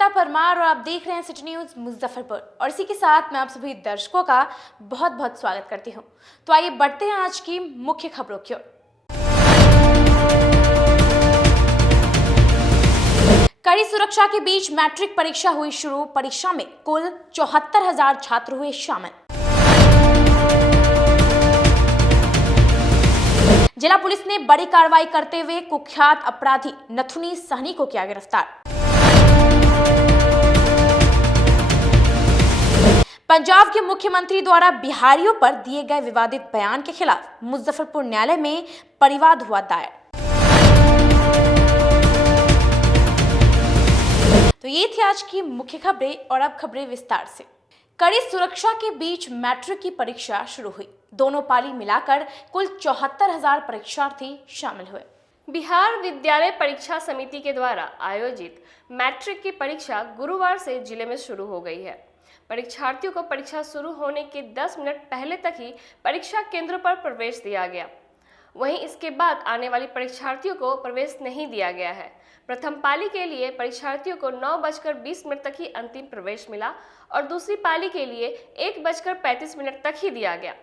श्वेता परमार और आप देख रहे हैं सिटी न्यूज मुजफ्फरपुर और इसी के साथ मैं आप सभी दर्शकों का बहुत बहुत स्वागत करती हूं। तो आइए बढ़ते हैं आज की मुख्य खबरों की ओर। कड़ी सुरक्षा के बीच मैट्रिक परीक्षा हुई शुरू। परीक्षा में कुल 74,000 छात्र हुए शामिल। जिला पुलिस ने बड़ी कार्रवाई करते हुए कुख्यात अपराधी नथुनी सहनी को किया गिरफ्तार। पंजाब के मुख्यमंत्री द्वारा बिहारियों पर दिए गए विवादित बयान के खिलाफ मुजफ्फरपुर न्यायालय में परिवाद हुआ दायर। तो ये थी आज की मुख्य खबरें और अब खबरें विस्तार से। कड़ी सुरक्षा के बीच मैट्रिक की परीक्षा शुरू हुई। दोनों पाली मिलाकर कुल 74,000 परीक्षार्थी शामिल हुए। बिहार विद्यालय परीक्षा समिति के द्वारा आयोजित मैट्रिक की परीक्षा गुरुवार से जिले में शुरू हो गई है। परीक्षार्थियों को परीक्षा शुरू होने के 10 मिनट पहले तक ही परीक्षा केंद्रों पर प्रवेश दिया गया। वहीं इसके बाद आने वाली परीक्षार्थियों को प्रवेश नहीं दिया गया है। प्रथम पाली के लिए परीक्षार्थियों को 9:20 तक ही अंतिम प्रवेश मिला और दूसरी पाली के लिए 1:35 तक ही दिया गया।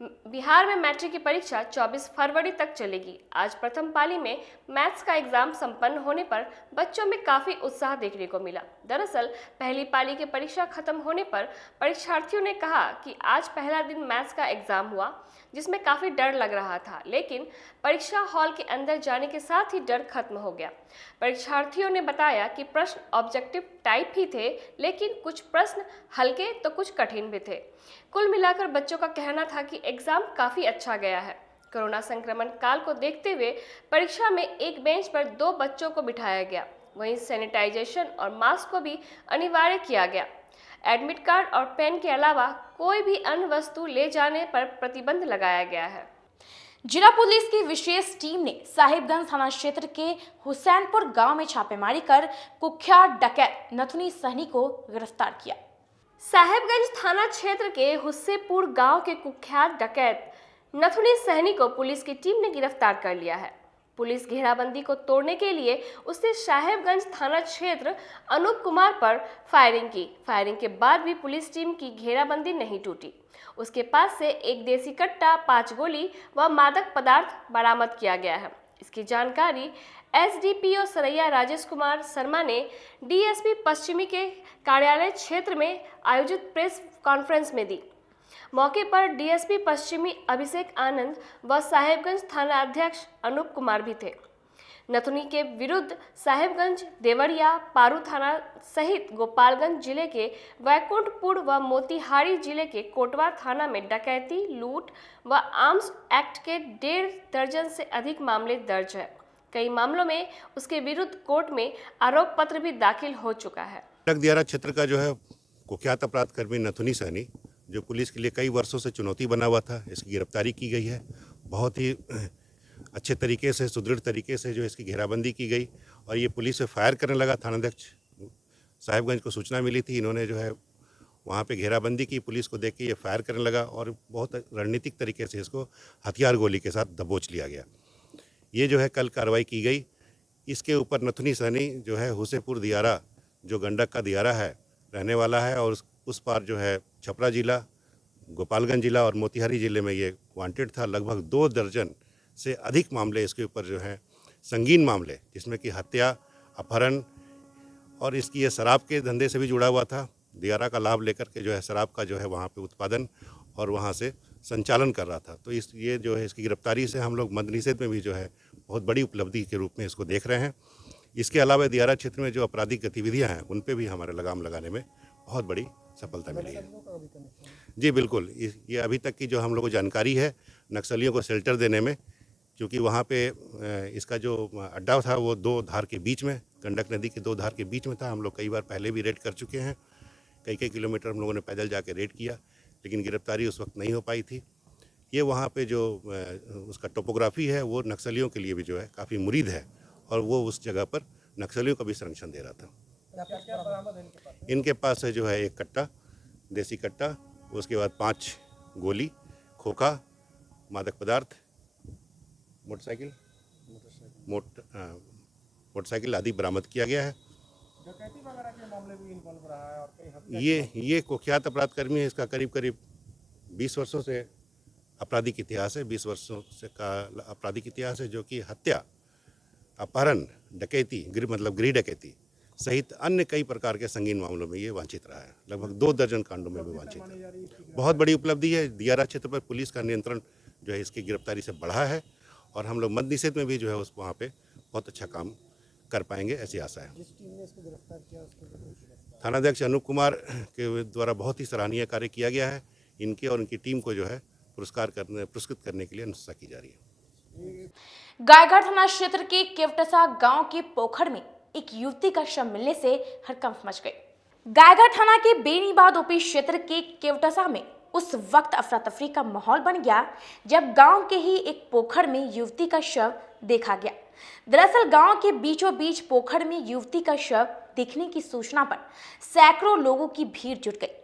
बिहार में मैट्रिक की परीक्षा 24 फरवरी तक चलेगी। आज प्रथम पाली में मैथ्स का एग्जाम संपन्न होने पर बच्चों में काफी उत्साह देखने को मिला। दरअसल पहली पाली की परीक्षा खत्म होने पर परीक्षार्थियों ने कहा कि आज पहला दिन मैथ्स का एग्जाम हुआ, जिसमें काफी डर लग रहा था, लेकिन परीक्षा हॉल के अंदर जाने के साथ ही डर खत्म हो गया। परीक्षार्थियों ने बताया कि प्रश्न ऑब्जेक्टिव टाइप ही थे, लेकिन कुछ प्रश्न हल्के तो कुछ कठिन भी थे। कुल मिलाकर बच्चों का कहना था कि एग्जाम काफी अच्छा गया है। कोरोना संक्रमण काल को देखते हुए परीक्षा में एक बेंच पर 2 बच्चों को बिठाया गया। वहीं सैनिटाइजेशन और मास्क को भी अनिवार्य किया गया। एडमिट कार्ड और पेन के अलावा कोई भी अन्य वस्तु ले जाने पर प्रतिबंध लगाया गया है। जिला पुलिस की विशेष टीम ने साहिबगंज थाना क्षेत्र के हुसैनपुर गांव में छापेमारी कर कुख्यात डकैत नथुनी सहनी को गिरफ्तार किया। साहिबगंज थाना क्षेत्र के हुस्सेपुर गांव के कुख्यात डकैत नथुनी सहनी को पुलिस की टीम ने गिरफ्तार कर लिया है। पुलिस घेराबंदी को तोड़ने के लिए उसने साहिबगंज थाना क्षेत्र अनूप कुमार पर फायरिंग की। फायरिंग के बाद भी पुलिस टीम की घेराबंदी नहीं टूटी। उसके पास से एक देसी कट्टा, 5 गोली व मादक पदार्थ बरामद किया गया है। इसकी जानकारी एसडीपीओ सरैया राजेश कुमार शर्मा ने डीएसपी पश्चिमी के कार्यालय क्षेत्र में आयोजित प्रेस कॉन्फ्रेंस में दी। मौके पर डीएसपी पश्चिमी अभिषेक आनंद व साहिबगंज थाना अध्यक्ष अनूप कुमार भी थे। नथुनी के विरुद्ध साहिबगंज, देवरिया, पारू थाना सहित गोपालगंज जिले के वैकुंठपुर व मोतिहारी जिले के कोटवा थाना में डकैती, लूट व आर्म्स एक्ट के 1.5 दर्जन से अधिक मामले दर्ज है। कई मामलों में उसके विरुद्ध कोर्ट में आरोप पत्र भी दाखिल हो चुका है। दियारा क्षेत्र का जो है कुख्यात अपराध कर्मी नथुनी सहनी, जो पुलिस के लिए कई वर्षों से चुनौती बना हुआ था, इसकी गिरफ्तारी की गई है। बहुत ही अच्छे तरीके से, सुदृढ़ तरीके से जो इसकी घेराबंदी की गई और ये पुलिस से फायर करने लगा। थानाध्यक्ष साहिबगंज को सूचना मिली थी, इन्होंने जो है वहाँ पे घेराबंदी की। पुलिस को देख के ये फायर करने लगा और बहुत रणनीतिक तरीके से इसको हथियार गोली के साथ दबोच लिया गया। ये जो है कल कार्रवाई की गई। इसके ऊपर नथुनी सहनी जो है हुस्सेपुर दियारा, जो गंडक का दियारा है, रहने वाला है और उस पार जो है छपरा जिला, गोपालगंज जिला और मोतिहारी जिले में ये वांटेड था। लगभग 2 दर्जन से अधिक मामले इसके ऊपर जो है संगीन मामले, जिसमें कि हत्या, अपहरण और इसकी ये शराब के धंधे से भी जुड़ा हुआ था। दियारा का लाभ लेकर के जो है शराब का जो है वहाँ पे उत्पादन और वहाँ से संचालन कर रहा था। तो ये जो है इसकी गिरफ्तारी से हम लोग मद्य निषेध में भी जो है बहुत बड़ी उपलब्धि के रूप में इसको देख रहे हैं। इसके अलावा दियारा क्षेत्र में जो आपराधिक गतिविधियाँ हैं उन पर भी हमारे लगाम लगाने में बहुत बड़ी सफलता मिली है। जी बिल्कुल, ये अभी तक की जो हम लोग को जानकारी है, नक्सलियों को शेल्टर देने में, क्योंकि वहाँ पे इसका जो अड्डा था वो 2 धार के बीच में, गंडक नदी के 2 धार के बीच में था। हम लोग कई बार पहले भी रेड कर चुके हैं। कई किलोमीटर हम लोगों ने पैदल जाके रेड किया, लेकिन गिरफ्तारी उस वक्त नहीं हो पाई थी। ये वहाँ पे जो उसका टोपोग्राफी है वो नक्सलियों के लिए भी जो है काफ़ी मुरीद है और वो उस जगह पर नक्सलियों का भी संरक्षण दे रहा था। इनके पास है जो है एक कट्टा, देसी कट्टा, उसके बाद 5 गोली, खोखा, मादक पदार्थ, मोटरसाइकिल आदि बरामद किया गया है। डकैती वगैरह के मामले भी इन्वॉल्व रहा है और कई हत्या ये कुख्यात अपराध कर्मी है। इसका करीब करीब 20 वर्षों से आपराधिक इतिहास है। 20 वर्षों से का आपराधिक इतिहास है, जो कि हत्या, अपहरण, डकैती, गृह डकैती सहित अन्य कई प्रकार के संगीन मामलों में ये वांछित रहा है। लगभग 2 दर्जन कांडों में भी वांछित है। बहुत बड़ी उपलब्धि है। दियारा क्षेत्र पर पुलिस का नियंत्रण जो है इसकी गिरफ्तारी से बढ़ा है, और हम लोग मद्य निषेध में भी जो है उस वहाँ पे बहुत अच्छा काम कर पाएंगे, ऐसी आशा है। जिस टीम ने इसको गिरफ्तार किया उसको थानाध्यक्ष अनूप कुमार के द्वारा बहुत ही सराहनीय कार्य किया गया है। इनके और इनकी टीम को जो है पुरस्कृत करने के लिए अनुशंसा की जा रही है। गायघाट थाना क्षेत्र के केवटसा गांव के पोखर में एक युवती का शव मिलने से हड़कंप मच गई। गायघाट थाना के बेनीबाद ओपी क्षेत्र के केवटसा में उस वक्त अफरा तफरी का माहौल बन गया जब गांव के ही एक पोखर में युवती का शव देखा गया। दरअसल गांव के बीचों बीच पोखर में युवती का शव दिखने की सूचना पर सैकड़ों लोगों की भीड़ जुट गई।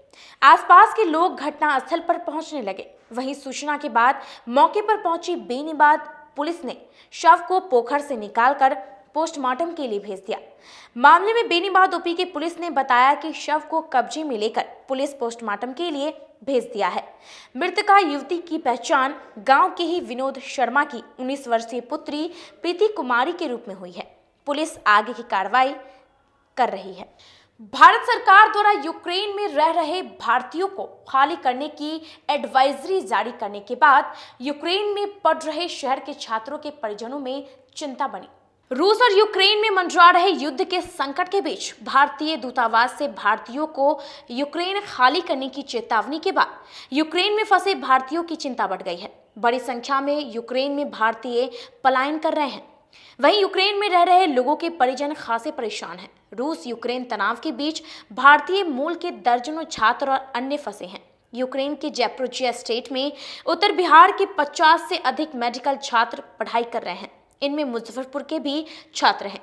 आसपास के लोग घटनास्थल पर पहुंचने लगे। वहीं सूचना के बाद मौके पर पहुंची बेनीबाद पुलिस ने शव को पोखर से निकालकर पोस्टमार्टम के लिए भेज दिया। मामले में बेनीबाद ओपी की पुलिस ने बताया कि शव को कब्जे में लेकर पुलिस पोस्टमार्टम के लिए भेज दिया है। मृतका युवती की पहचान गांव के ही विनोद शर्मा की 19 वर्षीय पुत्री प्रीति कुमारी के रूप में हुई है। पुलिस आगे की कार्रवाई कर रही है। भारत सरकार द्वारा यूक्रेन में रह रहे भारतीयों को खाली करने की एडवाइजरी जारी करने के बाद यूक्रेन में पढ़ रहे शहर के छात्रों के परिजनों में चिंता बनी। रूस और यूक्रेन में मंडरा रहे युद्ध के संकट के बीच भारतीय दूतावास से भारतीयों को यूक्रेन खाली करने की चेतावनी के बाद यूक्रेन में फंसे भारतीयों की चिंता बढ़ गई है। बड़ी संख्या में यूक्रेन में भारतीय पलायन कर रहे हैं। वहीं यूक्रेन में रह रहे लोगों के परिजन खासे परेशान हैं। रूस यूक्रेन तनाव के बीच भारतीय मूल के दर्जनों छात्र और अन्य फंसे हैं। यूक्रेन के जैप्रोजिया स्टेट में उत्तर बिहार के 50 से अधिक मेडिकल छात्र पढ़ाई कर रहे हैं। इनमें मुजफ्फरपुर के भी छात्र हैं।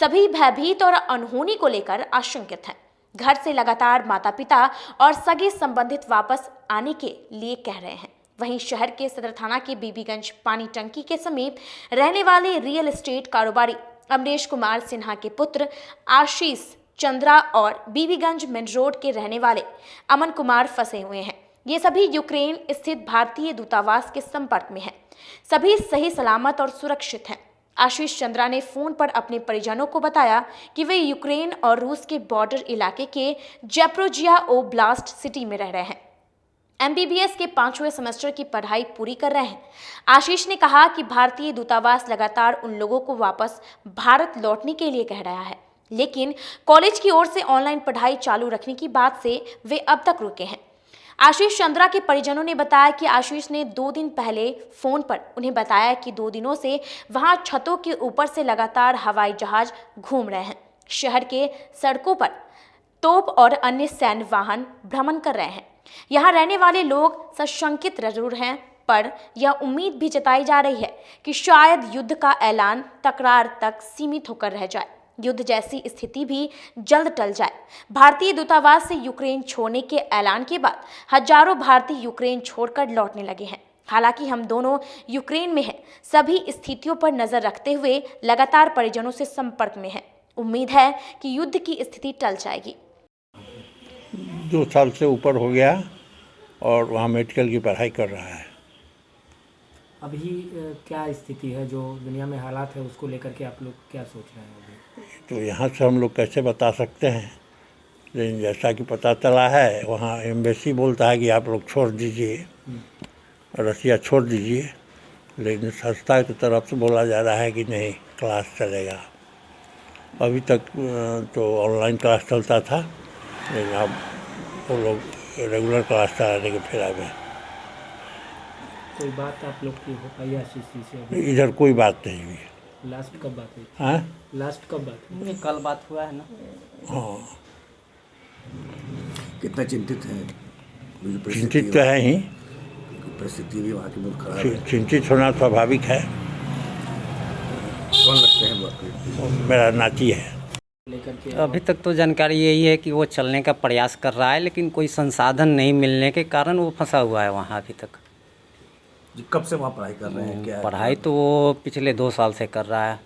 सभी भयभीत और अनहोनी को लेकर आशंकित हैं। घर से लगातार माता पिता और सगे संबंधित वापस आने के लिए कह रहे हैं। वहीं शहर के सदर थाना के बीबीगंज पानी टंकी के समीप रहने वाले रियल एस्टेट कारोबारी अमरेश कुमार सिन्हा के पुत्र आशीष चंद्रा और बीबीगंज मेन रोड के रहने वाले अमन कुमार फंसे हुए हैं। ये सभी यूक्रेन स्थित भारतीय दूतावास के संपर्क में हैं। सभी सही सलामत और सुरक्षित हैं। आशीष चंद्रा ने फोन पर अपने परिजनों को बताया कि वे यूक्रेन और रूस के बॉर्डर इलाके के जैप्रोजिया ओब्लास्ट सिटी में रह रहे हैं। MBBS के 5वें सेमेस्टर की पढ़ाई पूरी कर रहे हैं। आशीष ने कहा कि भारतीय दूतावास लगातार उन लोगों को वापस भारत लौटने के लिए कह रहा है, लेकिन कॉलेज की ओर से ऑनलाइन पढ़ाई चालू रखने की बात से वे अब तक रुके हैं। आशीष चंद्रा के परिजनों ने बताया कि आशीष ने 2 दिन पहले फोन पर उन्हें बताया कि 2 दिनों से वहां छतों के ऊपर से लगातार हवाई जहाज घूम रहे हैं। शहर के सड़कों पर तोप और अन्य सैन्य वाहन भ्रमण कर रहे हैं। यहाँ रहने वाले लोग सशंकित जरूर हैं, पर यह उम्मीद भी जताई जा रही है कि शायद युद्ध का ऐलान तकरार तक सीमित होकर रह जाए। युद्ध जैसी स्थिति भी जल्द टल जाए। भारतीय दूतावास से यूक्रेन छोड़ने के ऐलान के बाद हजारों भारतीय यूक्रेन छोड़कर लौटने लगे हैं। हालांकि हम दोनों यूक्रेन में हैं। सभी स्थितियों पर नजर रखते हुए लगातार परिजनों से संपर्क में हैं। उम्मीद है कि युद्ध की स्थिति टल जाएगी। 2 साल से ऊपर हो गया और वहाँ मेडिकल की पढ़ाई कर रहा है। अभी क्या स्थिति है, जो दुनिया में हालात है उसको लेकर के आप लोग क्या सोच रहे हैं अभी? तो यहाँ से हम लोग कैसे बता सकते हैं, लेकिन जैसा कि पता चला है वहाँ एम्बेसी बोलता है कि आप लोग छोड़ दीजिए, रसिया छोड़ दीजिए, लेकिन संस्था की तरफ से बोला जा रहा है कि नहीं, क्लास चलेगा। अभी तक तो ऑनलाइन क्लास चलता था, लेकिन अब वो लोग रेगुलर क्लास चलाने के फेरा में। कोई बात आप लोग की हो पाई आशीष जी से अभी? इधर कोई बात नहीं हुई। लास्ट कब बात हुई? हाँ, लास्ट कब बात हुई? कल बात हुआ है ना। हाँ, कितना चिंतित है? चिंतित तो है ही, परिस्थिति भी वहाँ की बहुत खराब है। चिंतित होना स्वाभाविक है। कौन लगते हैं वो आपके? वो मेरा नाती है। लेकर के अभी तक तो जानकारी यही है कि वो चलने का प्रयास कर रहा है, लेकिन कोई संसाधन नहीं मिलने के कारण वो फंसा हुआ है वहाँ अभी तक। जी, कब से वहाँ पढ़ाई कर रहे हैं? क्या है? पढ़ाई तो वो पिछले 2 साल से कर रहा है।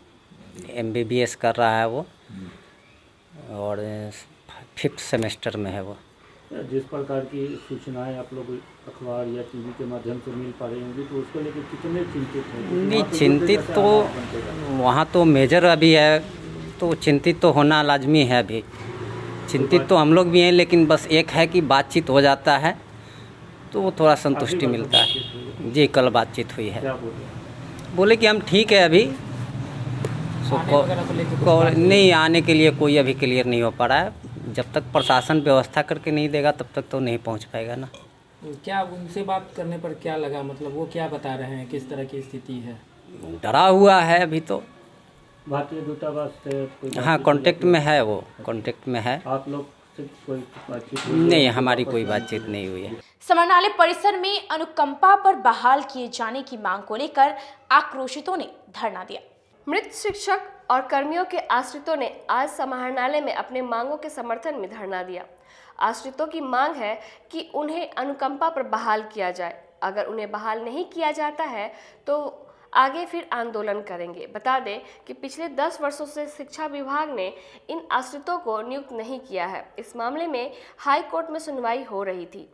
MBBS कर रहा है वो। और 5th सेमेस्टर में है वो। जिस प्रकार की सूचनाएं आप लोग अखबार या टीवी के माध्यम से मिल पा रही होंगी, तो उसको लेकर कितने चिंतित हैं? नहीं, चिंतित तो वहाँ तो मेजर अभी है, तो चिंतित तो होना लाजमी है अभी। चिंतित तो हम लोग भी हैं, लेकिन बस एक है कि बातचीत हो जाता है तो वो थोड़ा संतुष्टि मिलता है। जी, कल बातचीत हुई है। क्या बोले कि हम ठीक है अभी, नहीं आने के लिए कोई अभी क्लियर नहीं हो पा रहा है। जब तक प्रशासन व्यवस्था करके नहीं देगा तब तक तो नहीं पहुंच पाएगा ना। क्या उनसे बात करने पर क्या लगा, मतलब वो क्या बता रहे हैं, किस तरह की स्थिति है? डरा हुआ है अभी तो। भारतीय दूतावास से कोई हाँ, कांटेक्ट में है, वो कांटेक्ट में है। आप लोग से कोई बातचीत नहीं, हमारी कोई बातचीत नहीं हुई है। समाहरणालय परिसर में अनुकंपा पर बहाल किए जाने की मांग को लेकर आक्रोशितों ने धरना दिया। मृत शिक्षक और कर्मियों के आश्रितों ने आज समाहरणालय में अपने मांगों के समर्थन में धरना दिया। आश्रितों की मांग है कि उन्हें अनुकंपा पर बहाल किया जाए। अगर उन्हें बहाल नहीं किया जाता है तो आगे फिर आंदोलन करेंगे। बता दें कि पिछले 10 वर्षों से शिक्षा विभाग ने इन आश्रितों को नियुक्त नहीं किया है। इस मामले में हाई कोर्ट में सुनवाई हो रही थी।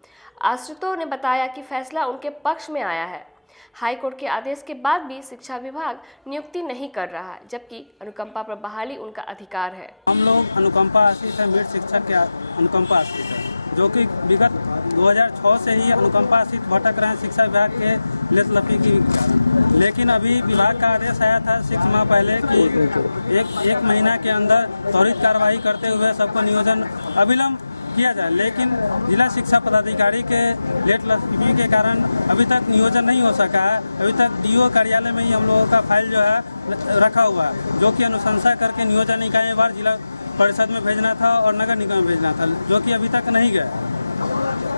आश्रितों ने बताया कि फैसला उनके पक्ष में आया है। हाई कोर्ट के आदेश के बाद भी शिक्षा विभाग नियुक्ति नहीं कर रहा है, जबकि अनुकंपा पर बहाली उनका अधिकार है। हम लोग अनुकंपा आश्रित है, मृत शिक्षक के अनुकंपा आश्रित है, जो कि विगत 2006 से ही अनुकंपा आश्रित भटक रहे हैं शिक्षा विभाग के लेसलफी की कारण। लेकिन अभी विभाग का आदेश आया था 6 माह पहले कि एक महीना के अंदर त्वरित कार्रवाई करते हुए सबको नियोजन अविलंब किया जाए। लेकिन जिला शिक्षा पदाधिकारी के लेट लफी के कारण अभी तक नियोजन नहीं हो सका है। अभी तक डीओ कार्यालय में ही हम लोगों का फाइल जो है रखा हुआ है, जो कि अनुशंसा करके नियोजन इकाई बार जिला परिषद में भेजना था और नगर निगम में भेजना था, जो कि अभी तक नहीं गया।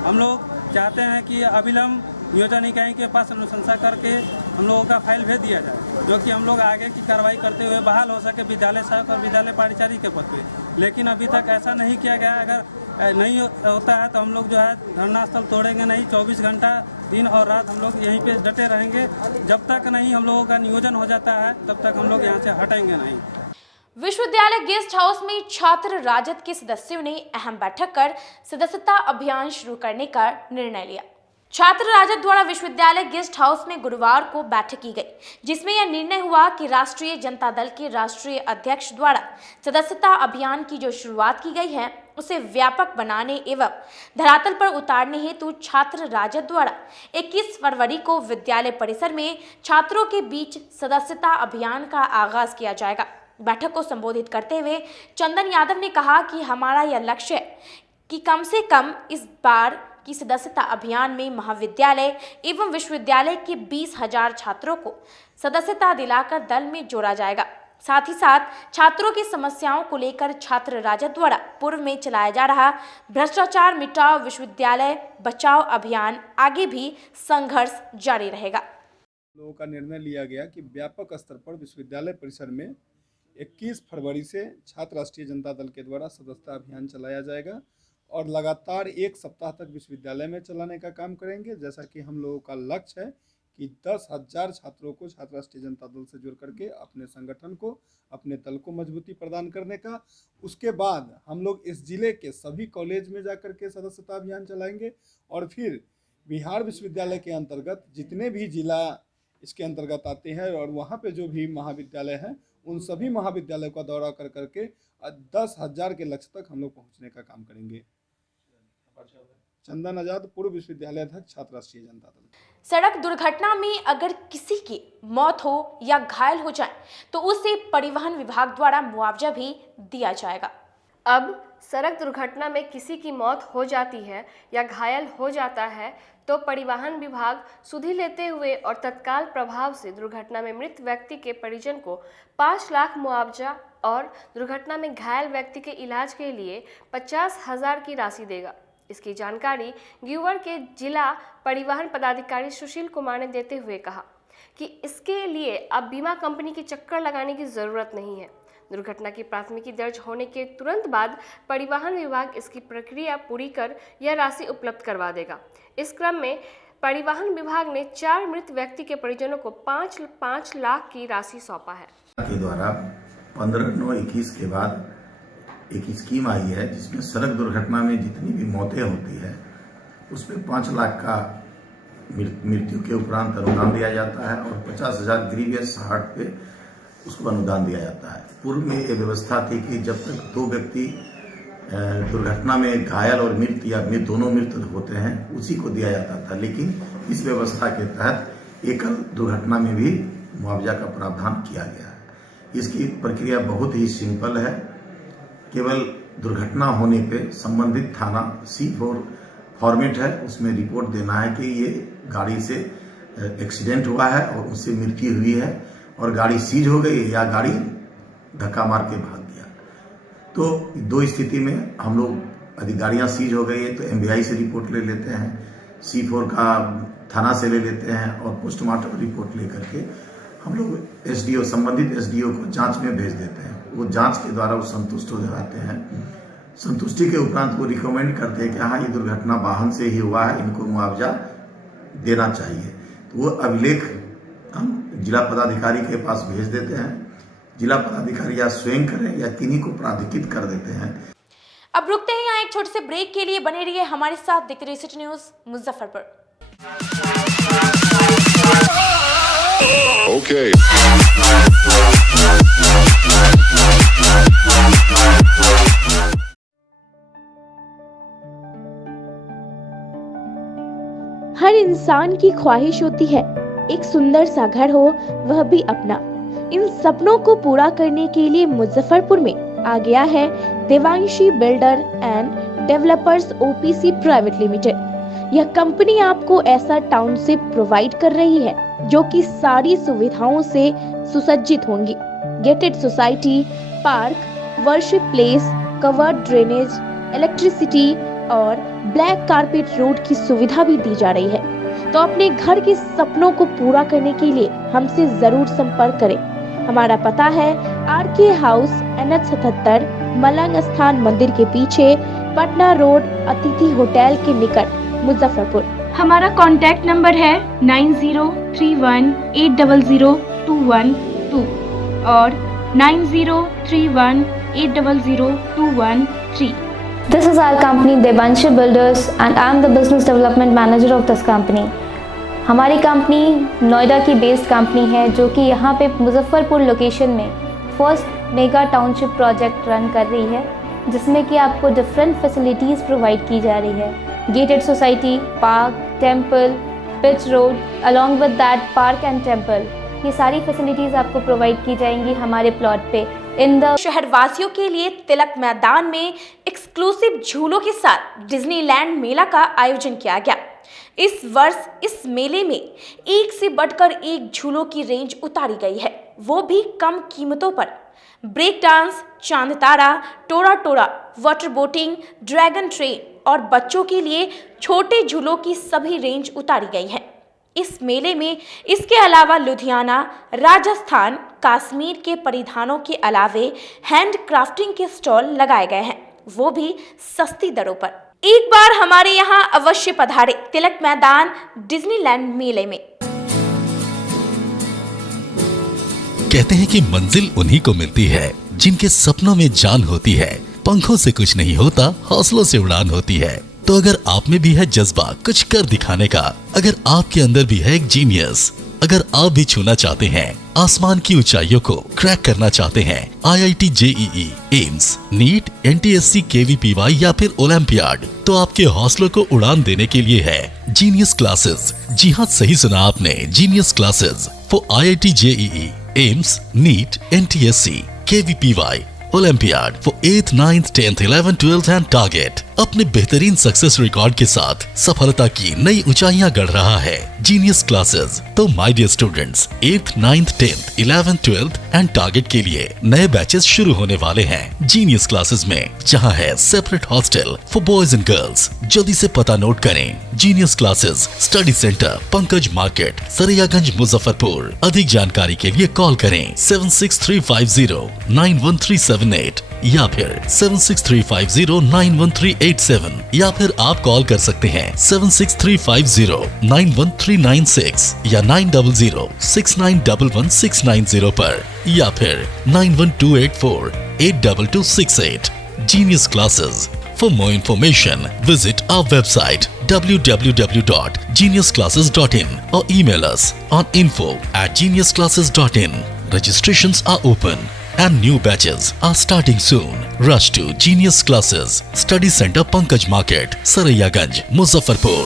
हम लोग चाहते हैं कि अविलंब नियोजन इकाई के पास अनुशंसा करके हम लोगों का फाइल भेज दिया जाए, जो कि हम लोग आगे की कार्रवाई करते हुए बहाल हो सके विद्यालय सहायक और विद्यालय परिचारी के पद पे। लेकिन अभी तक ऐसा नहीं किया गया। अगर नहीं होता है तो हम लोग जो है धरना स्थल तोड़ेंगे नहीं। 24 घंटा दिन और रात हम लोग यहीं पे डटे रहेंगे। जब तक नहीं हम लोगों का नियोजन हो जाता है तब तक हम लोग यहाँ से हटेंगे नहीं। विश्वविद्यालय गेस्ट हाउस में छात्र राजद के सदस्यों ने अहम बैठक कर सदस्यता अभियान शुरू करने का निर्णय लिया। छात्र राजद द्वारा विश्वविद्यालय गेस्ट हाउस में गुरुवार को बैठक की गई, जिसमें यह निर्णय हुआ कि राष्ट्रीय जनता दल के राष्ट्रीय अध्यक्ष द्वारा सदस्यता अभियान की जो शुरुआत की गई है उसे व्यापक बनाने एवं धरातल पर उतारने हेतु छात्र राजद द्वारा 21 फरवरी को विद्यालय परिसर में छात्रों के बीच सदस्यता अभियान का आगाज किया जाएगा। बैठक को संबोधित करते हुए चंदन यादव ने कहा कि हमारा यह लक्ष्य है कि कम से कम इस बार की सदस्यता अभियान में महाविद्यालय एवं विश्वविद्यालय के 20,000 छात्रों को सदस्यता दिलाकर दल में जोड़ा जाएगा। साथ ही साथ छात्रों की समस्याओं को लेकर छात्र राजद द्वारा पूर्व में चलाया जा रहा भ्रष्टाचार मिटाओ विश्वविद्यालय बचाओ अभियान आगे भी संघर्ष जारी रहेगा। लोगों का निर्णय लिया गया कि व्यापक स्तर पर विश्वविद्यालय परिसर में 21 फरवरी से छात्र राष्ट्रीय जनता दल के द्वारा सदस्यता अभियान चलाया जाएगा और लगातार 1 सप्ताह तक विश्वविद्यालय में चलाने का काम करेंगे। जैसा कि हम लोगों का लक्ष्य है कि 10,000 छात्रों को छात्र राष्ट्रीय जनता दल से जुड़ करके अपने संगठन को, अपने दल को मजबूती प्रदान करने का। उसके बाद हम लोग इस जिले के सभी कॉलेज में जाकर के सदस्यता अभियान चलाएंगे और फिर बिहार विश्वविद्यालय के अंतर्गत जितने भी जिला इसके अंतर्गत आते हैं और वहाँ पे जो भी महाविद्यालय हैं उन सभी महाविद्यालयों का दौरा कर करके 10,000 के लक्ष्य तक हम लोग पहुँचने का काम करेंगे। चंदन आजाद, पूर्व विश्वविद्यालय अध्यक्ष छात्र राष्ट्रीय जनता दल। सड़क दुर्घटना में अगर किसी की मौत हो या घायल हो जाए तो उसे परिवहन विभाग द्वारा मुआवजा भी दिया जाएगा। अब सड़क दुर्घटना में किसी की मौत हो जाती है या घायल हो जाता है तो परिवहन विभाग सुधि लेते हुए और तत्काल प्रभाव से दुर्घटना में मृत व्यक्ति के परिजन को 5 लाख मुआवजा और दुर्घटना में घायल व्यक्ति के इलाज के लिए 50,000 की राशि देगा। इसकी जानकारी ग्यूवर के जिला परिवहन पदाधिकारी सुशील कुमार ने देते हुए कहा कि इसके लिए अब बीमा कंपनी के चक्कर लगाने की जरूरत नहीं है। दुर्घटना की प्राथमिकी दर्ज होने के तुरंत बाद परिवहन विभाग इसकी प्रक्रिया पूरी कर यह राशि उपलब्ध करवा देगा। इस क्रम में परिवहन विभाग ने 4 मृत व्यक्ति के परिजनों को 5 लाख की राशि सौंपा है। के द्वारा 15/9/21 के बाद एक स्कीम आई है जिसमें सड़क दुर्घटना में जितनी भी मौतें होती है उसमें 5 लाख का मृत्यु के उपरांत अनुदान दिया जाता है और 50,000 ग्रीवियस हार्ट पे उसको अनुदान दिया जाता है। पूर्व में ये व्यवस्था थी कि जब तक 2 व्यक्ति दुर्घटना में घायल और मृत या दोनों मृत होते हैं उसी को दिया जाता था, लेकिन इस व्यवस्था के तहत एकल दुर्घटना में भी मुआवजा का प्रावधान किया गया है। इसकी प्रक्रिया बहुत ही सिंपल है। केवल दुर्घटना होने पे संबंधित थाना C4 फॉर्मेट है, उसमें रिपोर्ट देना है कि ये गाड़ी से एक्सीडेंट हुआ है और उससे मृत्यु हुई है और गाड़ी सीज हो गई या गाड़ी धक्का मार के भाग गया। तो 2 स्थिति में हम लोग यदि गाड़ियाँ सीज हो गई है तो MVI से रिपोर्ट ले लेते हैं, C4 का थाना से ले लेते हैं और पोस्टमार्टम रिपोर्ट लेकर के हम लोग SDO संबंधित SDO को जांच में भेज देते हैं। वो जांच के द्वारा वो संतुष्ट हो जाते हैं। संतुष्टि के उपरांत वो रिकमेंड करते हैं कि हाँ ये दुर्घटना वाहन से ही हुआ है, इनको मुआवजा देना चाहिए। तो वो अभिलेख हम जिला पदाधिकारी के पास भेज देते हैं। जिला पदाधिकारी या स्वयं करें या किन्हीं को प्राधिकृत कर देते हैं। अब रुकते हैं यहाँ एक छोटे से ब्रेक के लिए, बने रहिए हमारे साथ। देखते रहिए सिटी न्यूज़ मुजफ्फरपुर। Okay. हर इंसान की ख्वाहिश होती है एक सुंदर सा घर हो, वह भी अपना। इन सपनों को पूरा करने के लिए मुजफ्फरपुर में आ गया है Devanshi builder and developers OPC private limited. यह कंपनी आपको ऐसा टाउनशिप प्रोवाइड कर रही है जो कि सारी सुविधाओं से सुसज्जित होंगी। Gated society, park, worship place, covered drainage, electricity और ब्लैक कारपेट रोड की सुविधा भी दी जा रही है। तो अपने घर के सपनों को पूरा करने के लिए हमसे जरूर संपर्क करें। हमारा पता है RK हाउस NH 77 मलंग स्थान मंदिर के पीछे, पटना रोड, अतिथि होटल के निकट, मुजफ्फरपुर। हमारा कॉन्टैक्ट नंबर है 9031800212 और 9031800213। This is our company Devanshi Builders and I am the business development manager of this company. हमारी कंपनी नोएडा की बेस्ड कंपनी है जो कि यहाँ पे मुजफ्फरपुर लोकेशन में first mega township project run कर रही है, जिसमें कि आपको डिफरेंट फैसिलिटीज़ प्रोवाइड की जा रही है। Gated society, park, temple, pitch road, along with that park and temple, ये सारी फैसिलिटीज़ आपको प्रोवाइड की जाएंगी हमारे प्लॉट पे। शहरवासियों के लिए तिलक मैदान में एक्सक्लूसिव झूलों के साथ डिज्नीलैंड मेला का आयोजन किया गया। इस वर्ष इस मेले में एक से बढ़कर एक झूलों की रेंज उतारी गई है, वो भी कम कीमतों पर। ब्रेक डांस, चांद तारा, टोरा टोरा, वाटर बोटिंग, ड्रैगन ट्रेन और बच्चों के लिए छोटे झूलों की सभी रेंज उतारी गई है। इस मेले में इसके अलावा लुधियाना, राजस्थान, कश्मीर के परिधानों के अलावे हैंड क्राफ्टिंग के स्टॉल लगाए गए हैं, वो भी सस्ती दरों पर। एक बार हमारे यहाँ अवश्य पधारे तिलक मैदान डिज्नीलैंड मेले में। कहते हैं कि मंजिल उन्हीं को मिलती है जिनके सपनों में जान होती है। पंखों से कुछ नहीं होता, हौसलों से उड़ान होती है। तो अगर आप में भी है जज्बा कुछ कर दिखाने का, अगर आपके अंदर भी है एक जीनियस, अगर आप भी छूना चाहते हैं आसमान की ऊंचाइयों को, क्रैक करना चाहते हैं IIT JEE, AIIMS, NEET, NTSC, KVPY या फिर ओलंपियाड, तो आपके हौसलों को उड़ान देने के लिए है जीनियस क्लासेस। जी हाँ, सही सुना आपने, genius classes for IIT JEE, AIIMS, NEET, NTSC, KVPY, olympiad for 8th, 9th, 10th, 11th, 12th and target. अपने बेहतरीन सक्सेस रिकॉर्ड के साथ सफलता की नई ऊंचाइयां गढ़ रहा है जीनियस क्लासेस। तो my dear students, 8th, 9th, 10th, 11th, 12th and target के लिए नए बैचेस शुरू होने वाले हैं जीनियस क्लासेस में, जहां है separate hostel for boys and girls. जल्दी से पता नोट करें, genius classes, study centre, Pankaj market, Saraiyaganj, Muzaffarpur. अधिक जानकारी के लिए कॉल करें 7635091378 या फिर 7635091387 या फिर आप कॉल कर सकते हैं 7635091396 या 900691169 पर या फिर 9128482268 Genius Classes. For more information, visit our website www.geniusclasses.in or email us on info@geniusclasses.in. Registrations are open and new batches are starting soon. Rush to Genius Classes, Study Center Pankaj Market, Saraiyaganj, Muzaffarpur.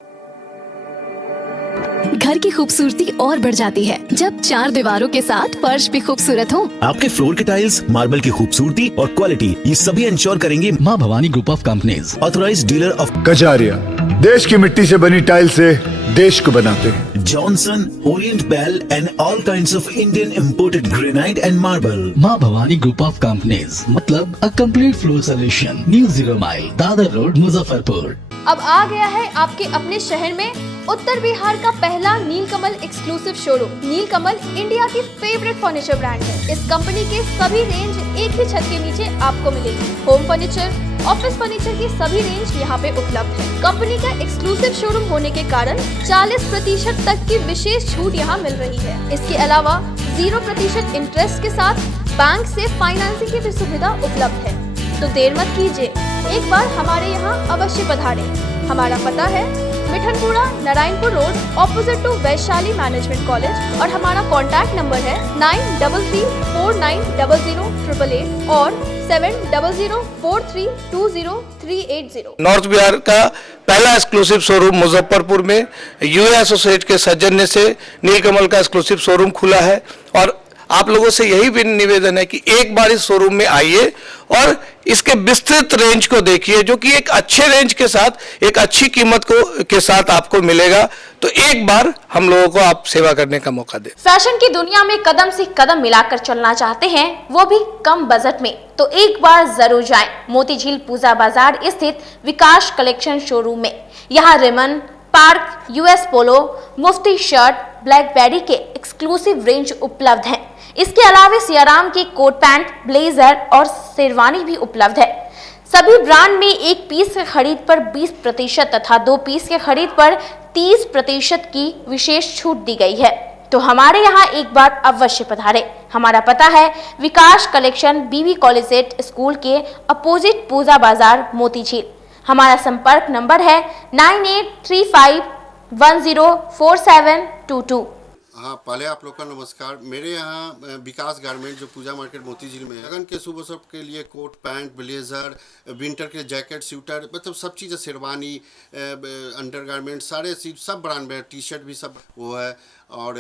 घर की खूबसूरती और बढ़ जाती है जब चार दीवारों के साथ फर्श भी खूबसूरत हो। आपके फ्लोर के टाइल्स, मार्बल की खूबसूरती और क्वालिटी, ये सभी इंश्योर करेंगे माँ Bhavani group of companies, authorised dealer of Kajaria. देश की मिट्टी से बनी टाइल से देश को बनाते हैं। Johnson, Orient Bell and all kinds of Indian imported granite and marble. Maa Bhavani group of companies, मतलब a complete floor solution, new 0 mile, Dadar road, Muzaffarpur. अब आ गया है आपके अपने शहर में उत्तर बिहार का पहला नीलकमल एक्सक्लूसिव शोरूम। नीलकमल इंडिया की फेवरेट फर्नीचर ब्रांड है। इस कंपनी के सभी रेंज एक ही छत के नीचे आपको मिलेगी। होम फर्नीचर, ऑफिस फर्नीचर की सभी रेंज यहाँ पे उपलब्ध है। कंपनी का एक्सक्लूसिव शोरूम होने के कारण 40% तक की विशेष छूट यहाँ मिल रही है। इसके अलावा 0% इंटरेस्ट के साथ बैंक से फाइनेंसिंग की भी सुविधा उपलब्ध है। तो देर मत कीजिए, एक बार हमारे यहाँ अवश्य पधारें। हमारा पता है Mithanpura, Narayanpur road, opposite to Vaishali management college, और हमारा कॉन्टैक्ट नंबर है 9334900888 और 7004320380। नॉर्थ बिहार का पहला एक्सक्लूसिव शोरूम मुजफ्फरपुर में यूए एसोसिएट के सौजन्य से नीलकमल का एक्सक्लूसिव शोरूम खुला है। और आप लोगों से यही भी निवेदन है कि एक बार इस शोरूम में आइए और इसके विस्तृत रेंज को देखिए, जो कि एक अच्छे रेंज के साथ एक अच्छी कीमत के साथ आपको मिलेगा। तो एक बार हम लोगों को आप सेवा करने का मौका दें। फैशन की दुनिया में कदम से कदम मिलाकर चलना चाहते हैं, वो भी कम बजट में, तो एक बार जरूर जाएं मोतीझील पूजा बाजार स्थित विकास कलेक्शन शोरूम में। यहाँ रिमन, पार्क, यूएस पोलो, मुफ्ती शर्ट, ब्लैकबेरी के एक्सक्लूसिव रेंज उपलब्ध हैं। इसके अलावा सियाराम के कोट पैंट, ब्लेजर और शेरवानी भी उपलब्ध है। सभी ब्रांड में एक पीस के खरीद पर 20% तथा 2 पीस के खरीद पर 30% की विशेष छूट दी गई है। तो हमारे यहाँ एक बार अवश्य पधारें। हमारा पता है विकास कलेक्शन, बीबी कॉलेज स्कूल के अपोजिट पूजा बाजार, मोतीझील। हमारा संपर्क नंबर है 9835104722। हाँ, पहले आप लोग का नमस्कार। मेरे यहाँ विकास गारमेंट जो पूजा मार्केट मोतीझील में है, लगन के शुभ अवसर के लिए कोट पैंट, ब्लेजर, विंटर के जैकेट, स्वेटर, मतलब सब चीज़, शेरवानी, अंडर गारमेंट, सारे चीज सब ब्रांड में, टी शर्ट भी सब वो है, और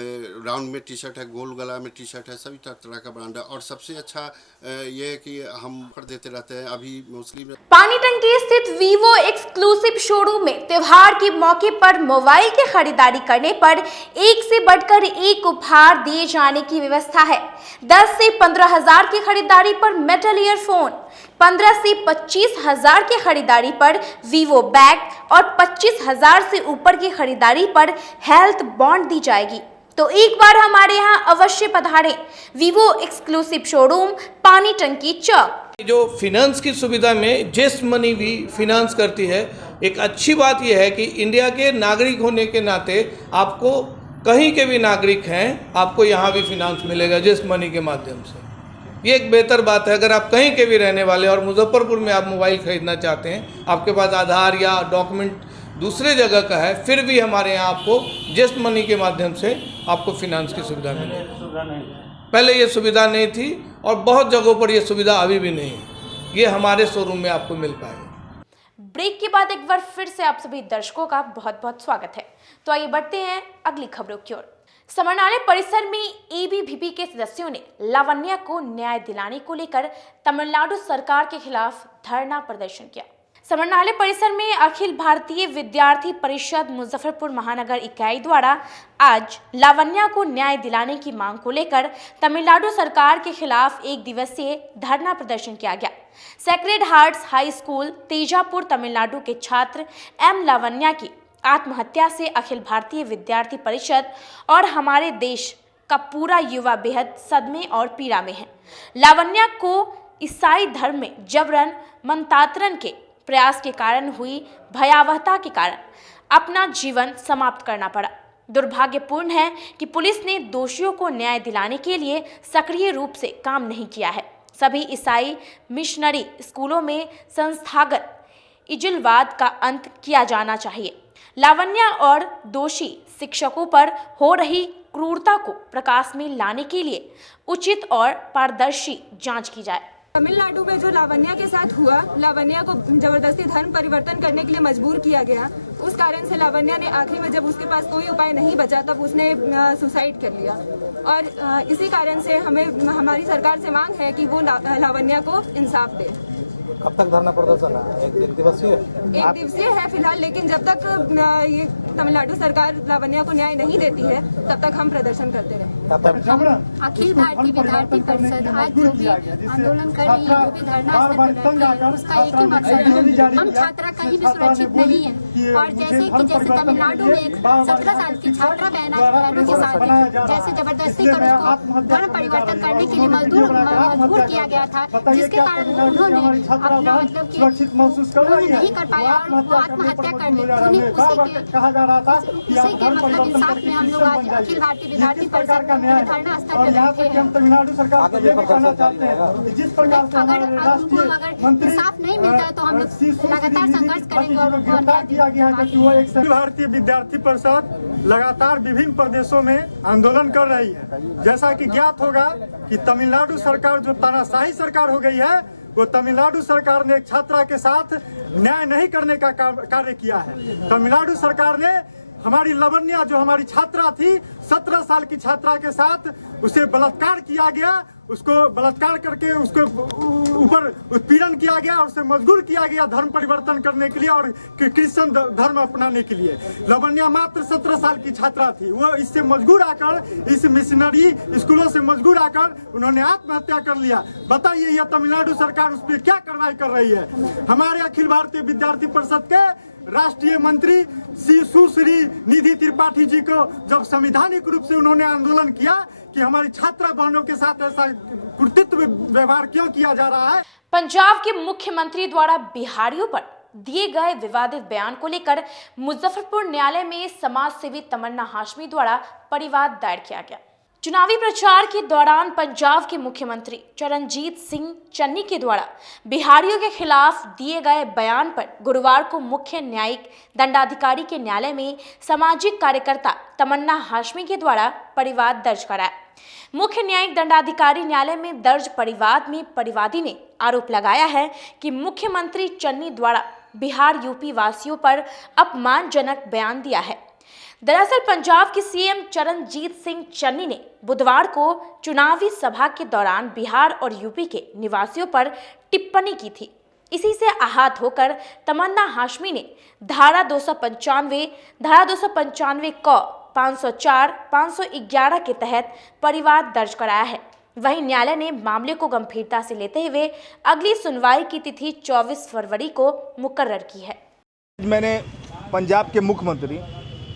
राउंड में टी शर्ट है, गोल गला में टी शर्ट है, सभी तरह का ब्रांड है। और सबसे अच्छा ये है कि हम ऑफर देते रहते हैं। अभी मोस्टली पानी टंकी स्थित वीवो एक्सक्लूसिव शोरूम में त्योहार के मौके पर मोबाइल की खरीदारी करने पर एक से बढ़कर एक उपहार दिए जाने की व्यवस्था है। 10 से 15 हजार की खरीदारी पर मेटल ईयरफोन, 15 से 25 हजार की खरीदारी पर वीवो बैग और 25 हजार से ऊपर की खरीदारी पर हेल्थ बॉन्ड दी जाएगी। तो एक बार हमारे यहाँ अवश्य पधारें। वीवो एक्सक्लूसिव शोरूम, पानी टंकी चौक। जो फिनांस की सुविधा में जेस्ट मनी भी फिनांस करती है। एक अच्छी बात यह है कि इंडिया के नागरिक होने के नाते आपको कहीं के भी नागरिक हैं, आपको यहाँ भी फिनांस मिलेगा जेस्ट मनी के माध्यम से। ये एक बेहतर बात है। अगर आप कहीं के भी रहने वाले और मुजफ्फरपुर में आप मोबाइल खरीदना चाहते हैं, आपके पास आधार या डॉक्यूमेंट दूसरे जगह का है, फिर भी हमारे यहाँ आपको जेस्ट मनी के माध्यम से आपको फिनांस की सुविधा मिलेगी। पहले ये सुविधा नहीं थी और बहुत जगहों पर ये सुविधा अभी भी नहीं है। ये हमारे शोरूम में आपको मिल पाएगा। ब्रेक के बाद एक बार फिर से आप सभी दर्शकों का बहुत बहुत स्वागत है। तो आइए बढ़ते हैं अगली खबरों की ओर। समरनालय परिसर में एबीवीपी के सदस्यों ने लावण्या को न्याय दिलाने को लेकर तमिलनाडु सरकार के खिलाफ धरना प्रदर्शन किया। समरनालय परिसर में अखिल भारतीय विद्यार्थी परिषद मुजफ्फरपुर महानगर इकाई द्वारा आज लावण्या को न्याय दिलाने की मांग को लेकर तमिलनाडु सरकार के खिलाफ एक दिवसीय धरना प्रदर्शन किया गया। Sacred hearts high school Tejapur Tamil Nadu के छात्र एम लावण्या की आत्महत्या से अखिल भारतीय विद्यार्थी परिषद और हमारे देश का पूरा युवा बेहद सदमे और पीड़ा में है। लावण्या को ईसाई धर्म में जबरन मंतांतरण के प्रयास के कारण हुई भयावहता के कारण अपना जीवन समाप्त करना पड़ा। दुर्भाग्यपूर्ण है कि पुलिस ने दोषियों को न्याय दिलाने के लिए सक्रिय रूप से काम नहीं किया है। सभी ईसाई मिशनरी स्कूलों में संस्थागत इजलवाद का अंत किया जाना चाहिए। लावण्या और दोषी शिक्षकों पर हो रही क्रूरता को प्रकाश में लाने के लिए उचित और पारदर्शी जांच की जाए। तमिलनाडु में जो लावण्या के साथ हुआ, लावण्या को जबरदस्ती धर्म परिवर्तन करने के लिए मजबूर किया गया। उस कारण से लावण्या ने आखिर में जब उसके पास कोई उपाय नहीं बचा तब उसने सुसाइड कर लिया। और इसी कारण से हमें हमारी सरकार से मांग है कि वो लावण्या को इंसाफ दे। कब तक धरना प्रदर्शन है? एक दिवसीय है फिलहाल, लेकिन जब तक ये तमिलनाडु सरकार लावण्या को न्याय नहीं देती है तब तक हम प्रदर्शन करते रहेंगे। अखिल भारतीय विद्यार्थी परिषद आज जो भी आंदोलन कर रही है, जो भी धरना स्थल पर बैठी है, उसका एक ही मकसद है, हम छात्रा कहीं भी सुरक्षित नहीं है। और जैसे तमिलनाडु में एक 17 साल की छात्रा बहनों के साथ जैसे जबरदस्ती कर उसको धर्म परिवर्तन करने के लिए मजबूर किया गया था, जिसके कारण उन्होंने अपना मतलब सुरक्षित महसूस कर रही है। नहीं कर पाया और वो आत्महत्या कर ली। कहा जा रहा था उसी के मतलब इंसाफ में हम लोग आज अखिल भारतीय विद्यार्थी परिषद धरना स्थल पर बैठे हैं। हम तमिलनाडु सरकार को ये भी कहना चाहते हैं जिस प्रकार से अगर मंत्री इंसाफ नहीं मिलता है तो हम लोग लगातार संघर्ष करेंगे। और गिरफ्तार किया गया है कि वो एक भारतीय विद्यार्थी परिषद लगातार विभिन्न प्रदेशों में आंदोलन कर रही है। जैसा कि ज्ञात होगा कि तमिलनाडु सरकार जो तानाशाही सरकार हो गई है, वो तमिलनाडु सरकार ने एक छात्रा के साथ न्याय नहीं करने का कार्य किया है। तमिलनाडु सरकार ने हमारी लावण्या जो हमारी छात्रा थी, 17 साल की छात्रा के साथ उसे बलात्कार किया गया, उसको बलात्कार करके उसको ऊपर उत्पीड़न किया गया और उसे मजबूर किया गया धर्म परिवर्तन करने के लिए और क्रिश्चियन धर्म अपनाने के लिए। लावण्या मात्र 17 साल की छात्रा थी, वो इससे मजबूर आकर, इस मिशनरी स्कूलों से मजबूर आकर उन्होंने आत्महत्या कर लिया। बताइए यह तमिलनाडु सरकार उस पर क्या कार्रवाई कर रही है? हमारे अखिल भारतीय विद्यार्थी परिषद के राष्ट्रीय मंत्री सुश्री निधि त्रिपाठी जी को जब संवैधानिक रूप से उन्होंने आंदोलन किया कि हमारी छात्रा बहनों के साथ ऐसा कुत्सित व्यवहार क्यों किया जा रहा है। पंजाब के मुख्यमंत्री द्वारा बिहारियों पर दिए गए विवादित बयान को लेकर मुजफ्फरपुर न्यायालय में समाज सेवी तमन्ना हाशमी द्वारा परिवाद दायर किया गया। चुनावी प्रचार के दौरान पंजाब के मुख्यमंत्री चरणजीत सिंह चन्नी के द्वारा बिहारियों के खिलाफ दिए गए बयान पर गुरुवार को मुख्य न्यायिक दंडाधिकारी के न्यायालय में सामाजिक कार्यकर्ता तमन्ना हाशमी के द्वारा परिवाद दर्ज कराया। मुख्य न्यायिक दंडाधिकारी न्यायालय में दर्ज परिवाद में परिवादी ने आरोप लगाया है कि मुख्यमंत्री चन्नी द्वारा बिहार यूपी वासियों पर अपमानजनक बयान दिया है। दरअसल पंजाब के सीएम चरणजीत सिंह चन्नी ने बुधवार को चुनावी सभा के दौरान बिहार और यूपी के निवासियों पर टिप्पणी की थी। इसी से आहत होकर तमन्ना हाशमी ने धारा 295 क 504 511 के तहत परिवाद दर्ज कराया है। वहीं न्यायालय ने मामले को गंभीरता से लेते हुए अगली सुनवाई की तिथि 24 फरवरी को मुकर्रर की है। मैंने पंजाब के मुख्यमंत्री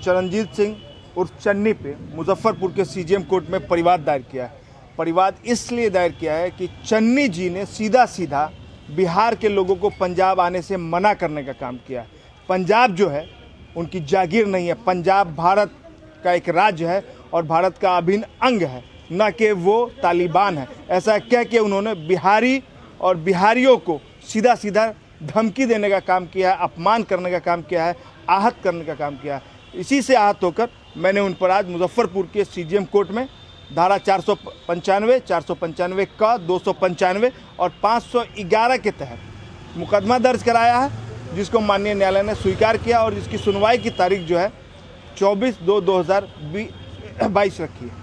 चरणजीत सिंह उर्फ चन्नी पे मुजफ्फरपुर के सीजेएम कोर्ट में परिवाद दायर किया है। परिवाद इसलिए दायर किया है कि चन्नी जी ने सीधा सीधा बिहार के लोगों को पंजाब आने से मना करने का काम किया है। पंजाब जो है उनकी जागीर नहीं है। पंजाब भारत का एक राज्य है और भारत का अभिन्न अंग है, न कि वो तालिबान है। ऐसा कह के उन्होंने बिहारी और बिहारियों को सीधा सीधा धमकी देने का काम किया है, अपमान करने का काम किया है, आहत करने का काम किया है। इसी से आहत होकर मैंने उन पर आज मुजफ्फरपुर के सीजेएम कोर्ट में धारा 495, 495 का 295 और 511 के तहत मुकदमा दर्ज कराया है, जिसको माननीय न्यायालय ने स्वीकार किया और जिसकी सुनवाई की तारीख जो है 24/2/2022 रखी है।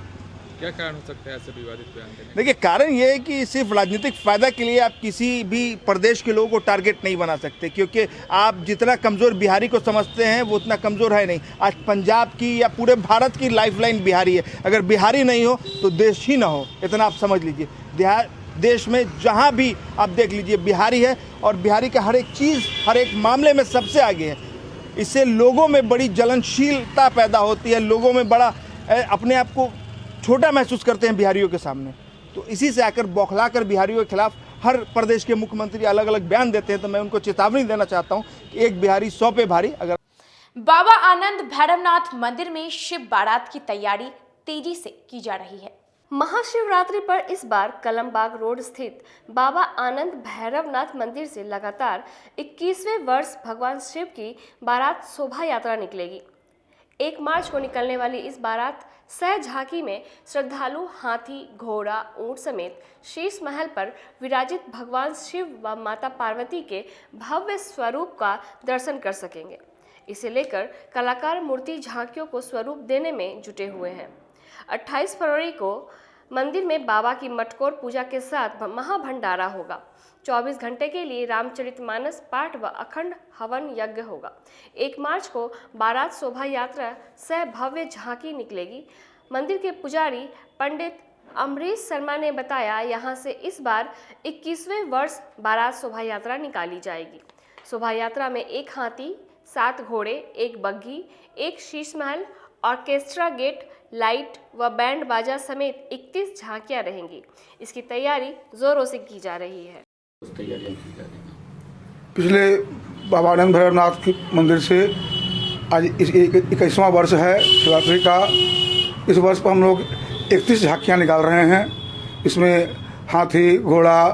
क्या कारण हो सकता है ऐसे विवादित बयान देने? देखिए, कारण ये है कि सिर्फ राजनीतिक फायदा के लिए आप किसी भी प्रदेश के लोगों को टारगेट नहीं बना सकते, क्योंकि आप जितना कमज़ोर बिहारी को समझते हैं वो उतना कमज़ोर है नहीं। आज पंजाब की या पूरे भारत की लाइफलाइन बिहारी है। अगर बिहारी नहीं हो तो देश ही ना हो, इतना आप समझ लीजिए। देश में जहाँ भी आप देख लीजिए बिहारी है और बिहारी का हर एक चीज़, हर एक मामले में सबसे आगे है। इससे लोगों में बड़ी जलनशीलता पैदा होती है, लोगों में बड़ा अपने आप को छोटा महसूस करते हैं बिहारियों के सामने। तो इसी से आकर बौखलाकर बिहारियों के खिलाफ हर प्रदेश के मुख्यमंत्री अलग अलग बयान देते हैं। तो मैं उनको चेतावनी देना चाहता हूं कि एक बिहारी 100 पे भारी। अगर बाबा आनंद भैरवनाथ मंदिर में शिव बारात की तैयारी तेजी से की जा रही है। महाशिवरात्रि पर इस बार कलमबाग रोड स्थित बाबा आनंद भैरवनाथ मंदिर से लगातार 21वें वर्ष भगवान शिव की बारात शोभा यात्रा निकलेगी। 1 मार्च को निकलने वाली इस बारात सह झांकी में श्रद्धालु हाथी, घोड़ा, ऊंट समेत शीश महल पर विराजित भगवान शिव व माता पार्वती के भव्य स्वरूप का दर्शन कर सकेंगे। इसे लेकर कलाकार मूर्ति झांकियों को स्वरूप देने में जुटे हुए हैं। 28 फरवरी को मंदिर में बाबा की मटकोर पूजा के साथ महाभंडारा होगा। 24 घंटे के लिए रामचरितमानस पाठ व अखंड हवन यज्ञ होगा। 1 मार्च को बारात शोभा यात्रा सह भव्य झांकी निकलेगी। मंदिर के पुजारी पंडित अमरीश शर्मा ने बताया, यहाँ से इस बार 21वें वर्ष बारात शोभा यात्रा निकाली जाएगी। शोभा यात्रा में 1 हाथी, 7 घोड़े, 1 बग्घी, 1 Sheesh Mahal, orchestra gate, light व बैंड बाजा समेत 31 झांकियां रहेंगी। इसकी तैयारी जोरों से की जा रही है। पिछले बाबा आनंद भैरवनाथ के मंदिर से आज 21वां वर्ष है शिवरात्रि का। इस वर्ष पर हम लोग 31 झांकियाँ निकाल रहे हैं। इसमें हाथी, घोड़ा,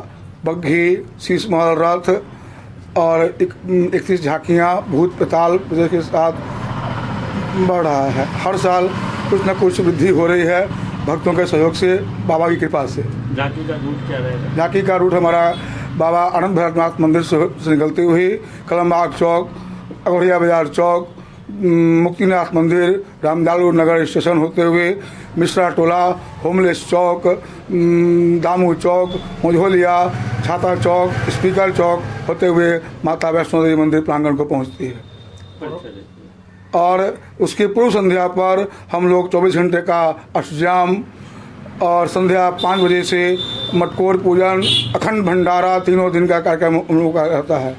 बग्घी, शीश महल, रथ और 31 झांकियाँ भूत पेताल के साथ बढ़ रहा है। हर साल कुछ न कुछ वृद्धि हो रही है भक्तों के सहयोग से, बाबा की कृपा से। झांकी का रूट क्या रहेगा? झांकी का रूट हमारा बाबा आनंद भैरवनाथ मंदिर से निकलती हुई कलमबाग चौक, अगोड़िया बाजार चौक, मुक्तिनाथ मंदिर, रामदालू नगर स्टेशन होते हुए मिश्रा टोला, होमलेस चौक, दामू चौक, मुझोलिया, छाता चौक, स्पीकर चौक होते हुए माता वैष्णो देवी मंदिर प्रांगण को पहुंचती है। और उसकी पूर्व संध्या पर हम लोग 24 घंटे का अष्टजाम और संध्या 5 बजे से मटकोर पूजन, अखंड भंडारा, तीनों दिन का कार्यक्रम हम लोगों का रहता है।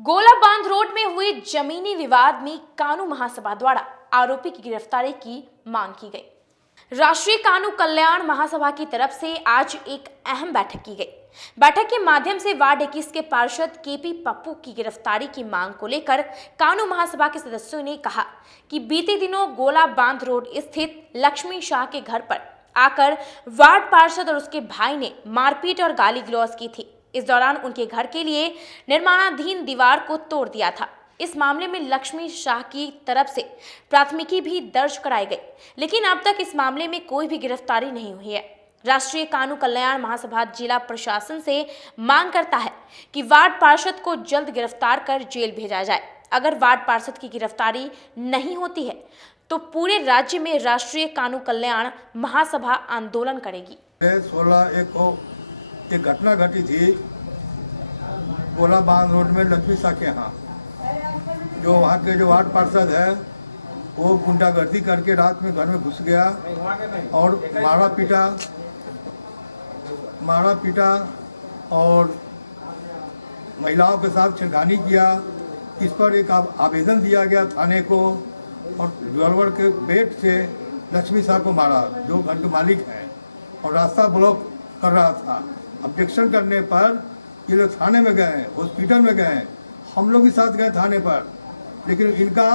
गोला बांध रोड में हुए जमीनी विवाद में कानू महासभा द्वारा आरोपी की गिरफ्तारी की मांग की गई। राष्ट्रीय कानू कल्याण महासभा की तरफ से आज एक अहम बैठक की गई। बैठक के माध्यम से वार्ड 21 के पार्षद केपी पप्पू की गिरफ्तारी की मांग को लेकर कानू महासभा के सदस्यों ने कहा कि बीते दिनों गोला बांध रोड स्थित लक्ष्मी शाह के घर पर आकर वार्ड पार्षद और उसके भाई ने मारपीट और गाली गलौज की थी। इस दौरान उनके घर के लिए निर्माणाधीन दीवार को तोड़ दिया था। इस मामले में लक्ष्मी शाह की तरफ से प्राथमिकी भी दर्ज कराई गई, लेकिन अब तक इस मामले में कोई भी गिरफ्तारी नहीं हुई है। राष्ट्रीय कानू कल्याण महासभा जिला प्रशासन से मांग करता है कि वार्ड पार्षद को जल्द गिरफ्तार कर जेल भेजा जाए। अगर वार्ड पार्षद की गिरफ्तारी नहीं होती है तो पूरे राज्य में राष्ट्रीय कानू कल्याण महासभा आंदोलन करेगी। 16/1 को एक घटना घटी थी गोला बांध रोड में लक्ष्मी शाह के यहाँ। जो वहाँ के जो वार्ड पार्षद है वो गुंडागर्दी करके रात में घर में घुस गया और मारा पीटा और महिलाओं के साथ छेड़खानी किया। इस पर एक आवेदन दिया गया थाने को और रिवॉल्वर के बेट से लक्ष्मी शाह को मारा, जो घर के मालिक हैं, और रास्ता ब्लॉक कर रहा था। ऑब्जेक्शन करने पर ये लोग थाने में गए, हॉस्पिटल में गए, हम लोग भी साथ गए थाने पर, लेकिन इनका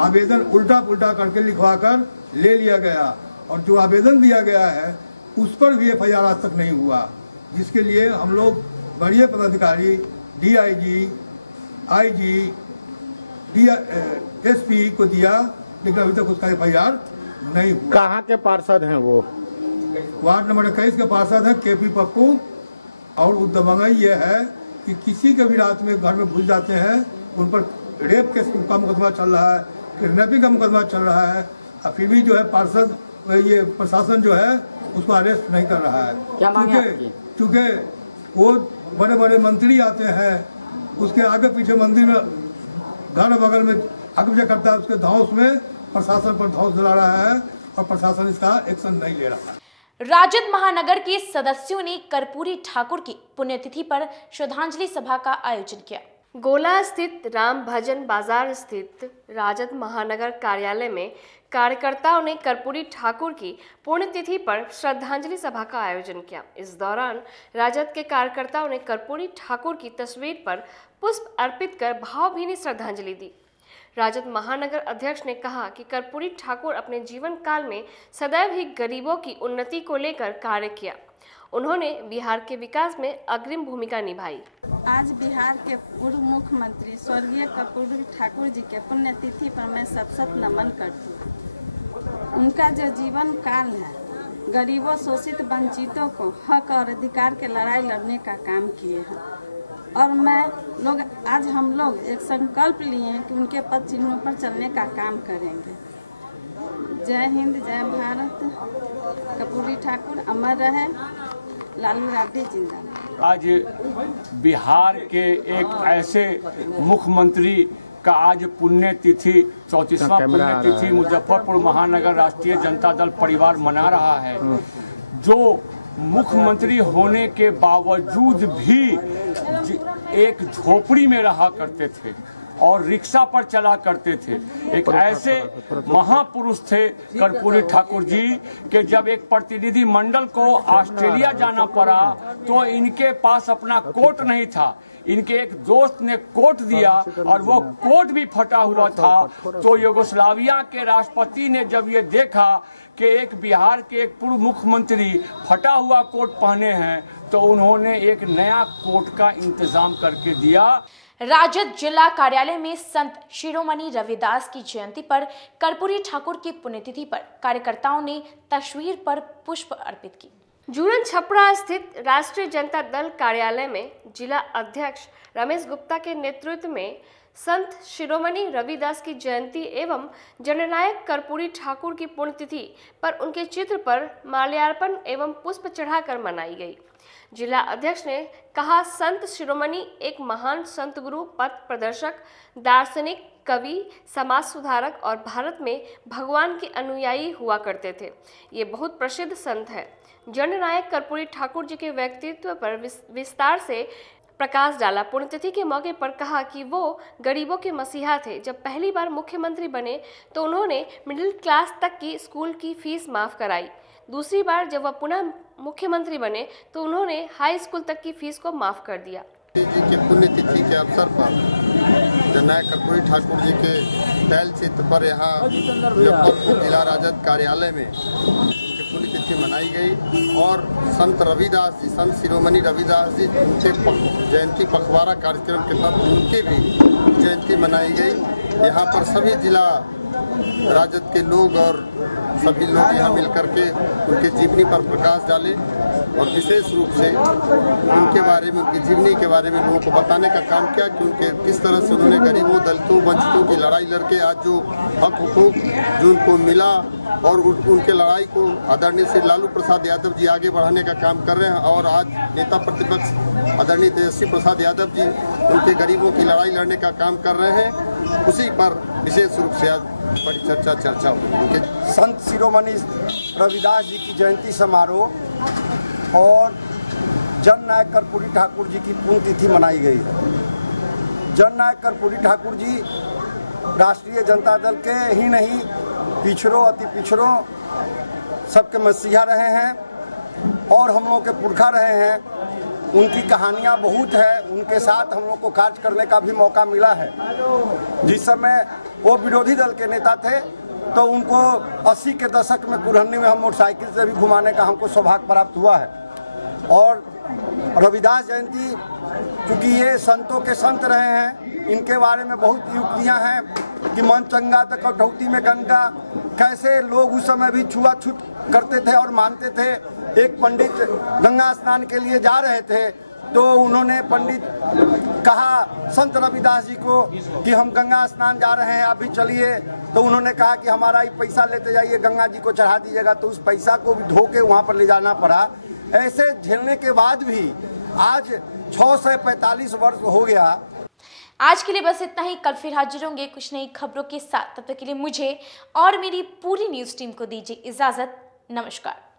आवेदन उल्टा पुल्टा करके लिखवा कर ले लिया गया और जो आवेदन दिया गया है उस पर भी FIR आज तक नहीं हुआ, जिसके लिए हम लोग वरीय पदाधिकारी DIG, IG, SP को दिया, लेकिन अभी तक उसका FIR नहीं हुआ। कहाँ के पार्षद हैं वो? वार्ड नंबर 21 के पार्षद है केपी पप्पू। और उद्दमंगई ये है कि किसी के भी रात में घर में घुस जाते हैं, उन पर रेप के का मुकदमा चल रहा है, किडनैपिंग का मुकदमा चल रहा है, और फिर भी जो है पार्षद ये प्रशासन जो है उसको अरेस्ट नहीं कर रहा है। क्योंकि वो बड़े बड़े मंत्री आते हैं, उसके आगे पीछे मंदिर में घर बगल में आगे पीछे करता है, उसके धौंस में प्रशासन पर धौंस दिला रहा है और प्रशासन इसका एक्शन नहीं ले रहा है। राजद महानगर के सदस्यों ने कर्पूरी ठाकुर की पुण्यतिथि पर श्रद्धांजलि सभा का आयोजन किया। गोला स्थित राम भजन बाजार स्थित राजद महानगर कार्यालय में कार्यकर्ताओं ने कर्पूरी ठाकुर की पुण्यतिथि पर श्रद्धांजलि सभा का आयोजन किया। इस दौरान राजद के कार्यकर्ताओं ने कर्पूरी ठाकुर की तस्वीर पर पुष्प अर्पित कर भावभीनी श्रद्धांजलि दी। राजद महानगर अध्यक्ष ने कहा कि कर्पूरी ठाकुर अपने जीवन काल में सदैव ही गरीबों की उन्नति को लेकर कार्य किया। उन्होंने बिहार के विकास में अग्रिम भूमिका निभाई। आज बिहार के पूर्व मुख्यमंत्री स्वर्गीय कर्पूरी ठाकुर जी के पुण्यतिथि पर मैं शत नमन करती हूँ। उनका जो जीवन काल है, गरीबों, शोषित, वंचितों को हक और अधिकार के लड़ाई लड़ने का काम किए हैं और आज हम लोग एक संकल्प लिए हैं कि उनके पद चिन्हों पर चलने का काम करेंगे। जय हिंद, जय भारत। कर्पूरी ठाकुर अमर रहे, लालू राबड़ी जिंदाबाद। आज बिहार के एक ऐसे मुख्यमंत्री का आज पुण्यतिथि 34वां पुण्यतिथि मुजफ्फरपुर महानगर राष्ट्रीय जनता दल परिवार मना रहा है, जो मुख्यमंत्री होने के बावजूद भी एक झोपड़ी में रहा करते थे और रिक्शा पर चला करते थे। एक ऐसे महापुरुष थे कर्पूरी ठाकुर जी कि जब एक प्रतिनिधि मंडल को ऑस्ट्रेलिया जाना पड़ा तो इनके पास अपना कोट नहीं था। इनके एक दोस्त ने कोट दिया और वो कोट भी फटा हुआ था। तो यूगोस्लाविया के राष्ट्रपति ने जब ये देखा कि एक बिहार के एक पूर्व मुख्यमंत्री फटा हुआ कोट पहने हैं तो उन्होंने एक नया कोट का इंतजाम करके दिया। राजद जिला कार्यालय में संत शिरोमणि रविदास की जयंती पर कर्पूरी ठाकुर की पुण्यतिथि पर कार्यकर्ताओं ने तस्वीर पर पुष्प अर्पित की। जूरन छपरा स्थित राष्ट्रीय जनता दल कार्यालय में जिला अध्यक्ष रमेश गुप्ता के नेतृत्व में संत शिरोमणि रविदास की जयंती एवं जननायक कर्पूरी ठाकुर की पुण्यतिथि पर उनके चित्र पर माल्यार्पण एवं पुष्प चढ़ाकर मनाई गई। जिला अध्यक्ष ने कहा, संत शिरोमणि एक महान संत गुरु, पथ प्रदर्शक, दार्शनिक, कवि, समाज सुधारक और भारत में भगवान के अनुयायी हुआ करते थे। ये बहुत प्रसिद्ध संत है। जननायक कर्पूरी ठाकुर जी के व्यक्तित्व पर विस्तार से प्रकाश डाला। पुण्यतिथि के मौके पर कहा कि वो गरीबों के मसीहा थे। जब पहली बार मुख्यमंत्री बने तो उन्होंने मिडिल क्लास तक की स्कूल की फीस माफ कराई। दूसरी बार जब वह पुनः मुख्यमंत्री बने तो उन्होंने हाई स्कूल तक की फीस को माफ कर दिया। जी के पुण्यतिथि के अवसर पर जननायक कर्पूरी ठाकुर जी के पहल चित्र पर यहाँ मुजफ्फरपुर जिला राजद कार्यालय में उनकी पुण्यतिथि मनाई गई और संत रविदास जी, संत शिरोमणि रविदास जी, उनके जयंती पखवाड़ा कार्यक्रम के तहत उनकी भी जयंती मनाई गई। यहाँ पर सभी जिला राजद के लोग और सभी लोग यहाँ मिलकर के उनके जीवनी पर प्रकाश डाले और विशेष रूप से उनके बारे में, उनकी जीवनी के बारे में लोगों को बताने का काम किया कि उनके किस तरह से उन्होंने गरीबों, दलितों, वंचितों की लड़ाई लड़के आज जो हक हुकूक जो उनको मिला और उनके लड़ाई को आदरणीय श्री लालू प्रसाद यादव जी आगे बढ़ाने का काम कर रहे हैं। और आज नेता प्रतिपक्ष आदरणीय तेजस्वी प्रसाद यादव जी उनके गरीबों की लड़ाई लड़ने का काम कर रहे हैं। उसी पर विशेष रूप से आज चर्चा हुई। संत शिरोमणि रविदास जी की जयंती समारोह और जननायक कर्पूरी ठाकुर जी की पुण्यतिथि मनाई गई है। जननायक कर्पूरी ठाकुर जी राष्ट्रीय जनता दल के ही नहीं, पिछड़ों, अति पिछड़ों सबके मसीहा रहे हैं और हम लोग के पुरखा रहे हैं। उनकी कहानियाँ बहुत है। उनके साथ हम लोग को कार्य करने का भी मौका मिला है। जिस समय वो विरोधी दल के नेता थे तो उनको 80 के दशक में कुरहनी में हम मोटरसाइकिल से भी घुमाने का हमको सौभाग्य प्राप्त हुआ है। और रविदास जयंती, क्योंकि ये संतों के संत रहे हैं, इनके बारे में बहुत युक्तियाँ हैं कि मन चंगा तो कटौती में गंगा। कैसे लोग उस समय भी छुआछूत करते थे और मानते थे। एक पंडित गंगा स्नान के लिए जा रहे थे तो उन्होंने पंडित कहा संत रविदास जी को कि हम गंगा स्नान जा रहे हैं, आप भी चलिए। तो उन्होंने कहा कि हमारा ये पैसा लेते जाइए, गंगा जी को चढ़ा दीजिएगा। तो उस पैसा को भी धो के वहाँ पर ले जाना पड़ा। ऐसे झेलने के बाद भी आज 645 वर्ष हो गया। आज के लिए बस इतना ही। कल फिर हाजिर होंगे कुछ नई खबरों के साथ। तब तक के लिए मुझे और मेरी पूरी न्यूज़ टीम को दीजिए इजाजत। नमस्कार।